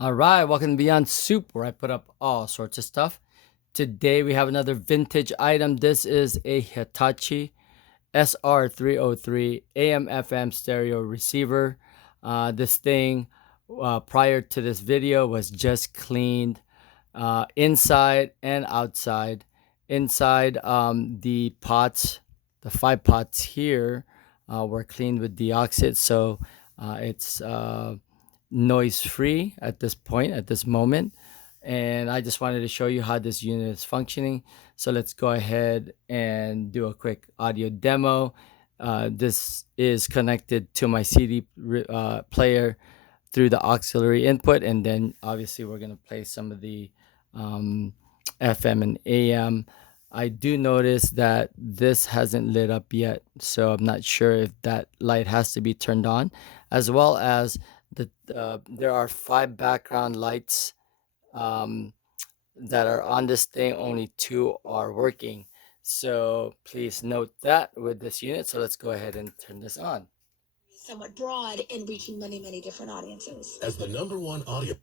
All right, welcome to Beyond Soup, where I put up all sorts of stuff. Today we have another vintage item. This is a Hitachi SR-303 AM/FM stereo receiver. This thing, prior to this video, was just cleaned inside and outside. Inside, the pots, the 5 pots here, were cleaned with deoxit, so it's noise free at this point, at this moment. And I just wanted to show you how this unit is functioning. So let's go ahead and do a quick audio demo. This is connected to my CD player through the auxiliary input, and then obviously we're going to play some of the um, FM and AM. I do notice that this hasn't lit up yet, so I'm not sure if that light has to be turned on, as well as there are 5 background lights um, that are on this thing. Only 2 are working. So please note that with this unit. So let's go ahead and turn this on. Somewhat broad in reaching many, many different audiences. As the #1 audio.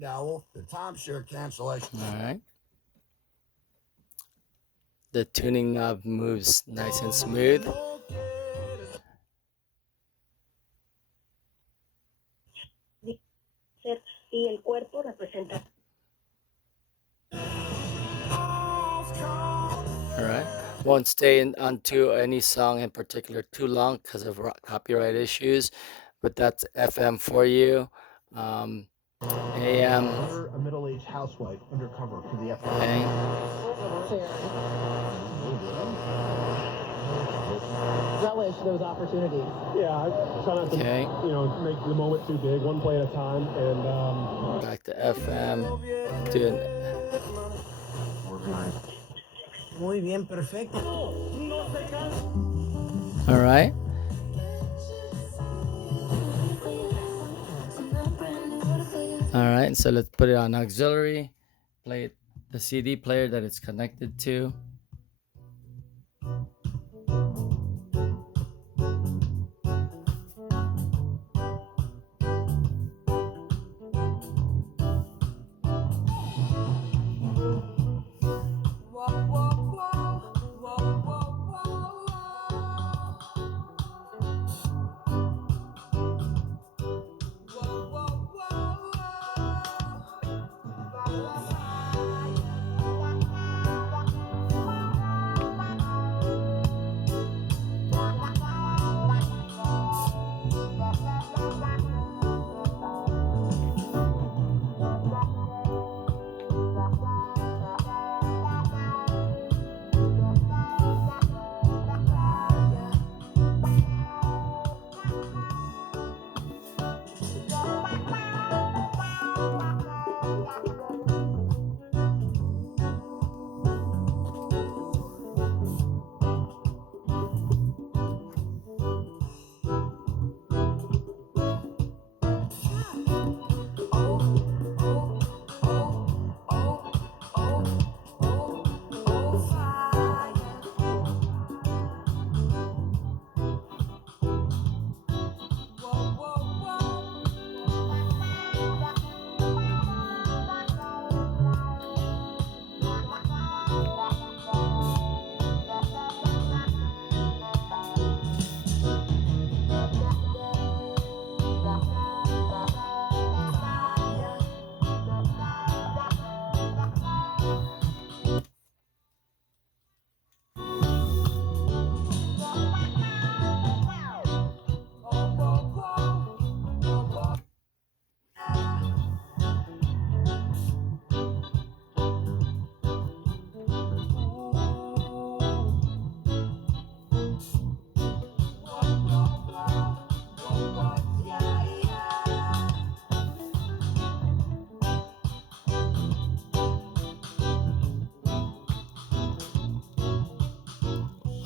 Dowell, the timeshare cancellation. All right. The tuning knob moves nice and smooth. Y el cuerpo representa. All right. Won't stay onto any song in particular too long because of copyright issues, but that's FM for you. AM. A middle-aged housewife undercover for the FBI. Okay. Relish those opportunities. Yeah, I try not to, Okay. make the moment too big, one play at a time, and Back to FM. Doing. Muy bien, perfecto. All right. All right. So let's put it on auxiliary. Play it, the CD player that it's connected to.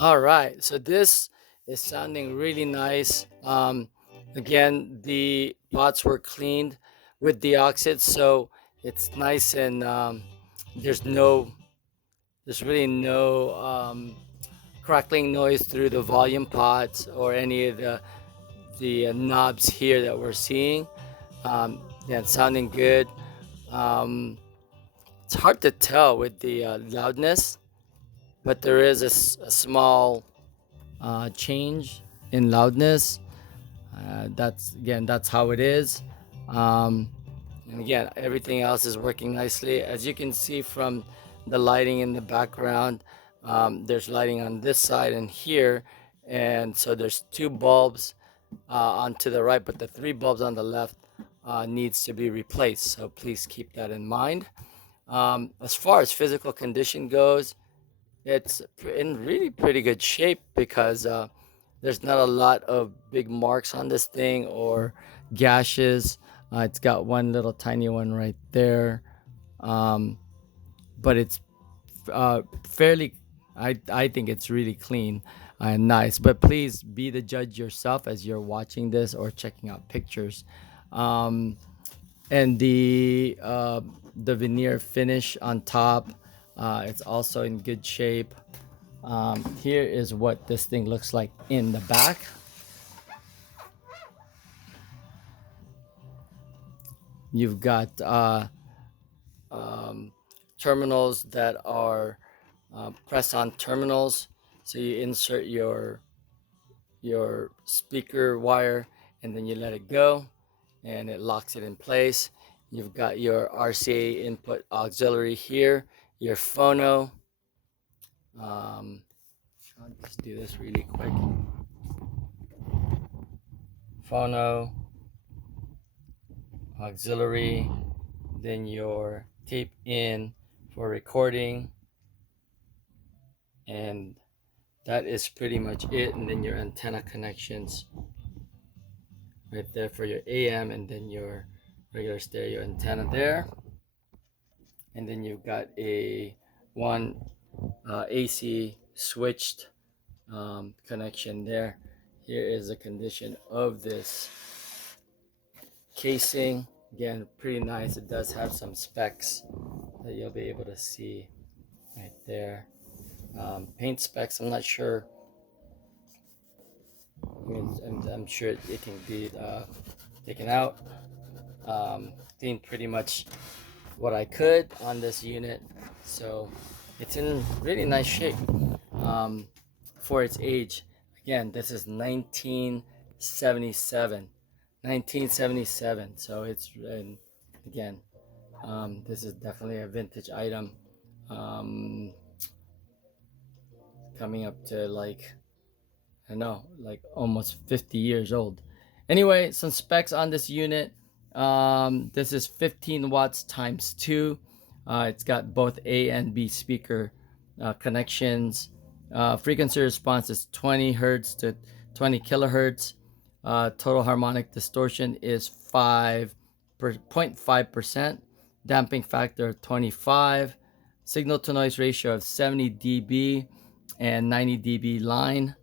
All right, so this is sounding really nice. Again, the pots were cleaned with deoxit, so it's nice and there's no, there's really no crackling noise through the volume pots or any of the knobs here that we're seeing. Yeah, it's sounding good. Um, it's hard to tell with the loudness, but there is a small change in loudness. That's how it is. Um, and again, everything else is working nicely. As you can see from the lighting in the background, there's lighting on this side and here, and so there's two bulbs on to the right, but the three bulbs on the left needs to be replaced. So please keep that in mind. As far as physical condition goes, it's in really pretty good shape because there's not a lot of big marks on this thing or gashes. It's got one little tiny one right there, um, but it's fairly. I think it's really clean and nice. But please be the judge yourself as you're watching this or checking out pictures. Um, and the veneer finish on top, it's also in good shape. Here is what this thing looks like in the back. You've got terminals that are press-on terminals. So you insert your speaker wire and then you let it go and it locks it in place. You've got your RCA input auxiliary here, your phono. I'll just do this really quick. Phono, auxiliary, then your tape in for recording, and that is pretty much it. And then your antenna connections right there for your AM, and then your regular stereo antenna there. And then you've got a one AC switched connection there. Here is the condition of this casing. Again, pretty nice. It does have some specs that you'll be able to see right there. Paint specs, I'm not sure. I mean, I'm sure it can be taken out. Cleaned pretty much what I could on this unit, so it's in really nice shape for its age. Again, this is 1977. 1977, so it's, and again, this is definitely a vintage item, coming up to like, I don't know, like almost 50 years old. Anyway, some specs on this unit. This is 15 watts times 2. It's got both A and B speaker connections. Frequency response is 20 hertz to 20 kilohertz. Total harmonic distortion is 0.5%. Damping factor 25. Signal to noise ratio of 70 dB and 90 dB line.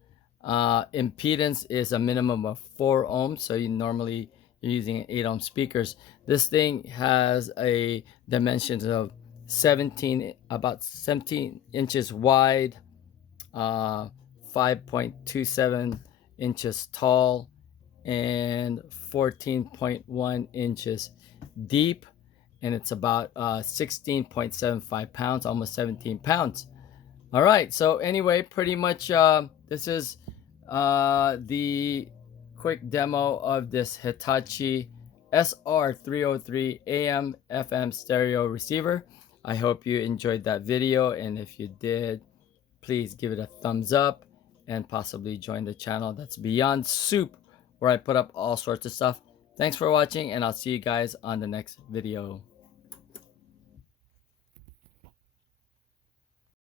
Impedance is a minimum of 4 ohms, so you're using 8 ohm speakers. This thing has a dimensions of about 17 inches wide, 5.27 inches tall, and 14.1 inches deep, and it's about 16.75 pounds, almost 17 pounds. All right, so anyway, pretty much this is the quick demo of this Hitachi SR-303 AM FM stereo receiver. I hope you enjoyed that video, and if you did, please give it a thumbs up and possibly join the channel. That's Beyond Soup, where I put up all sorts of stuff. Thanks for watching, and I'll see you guys on the next video.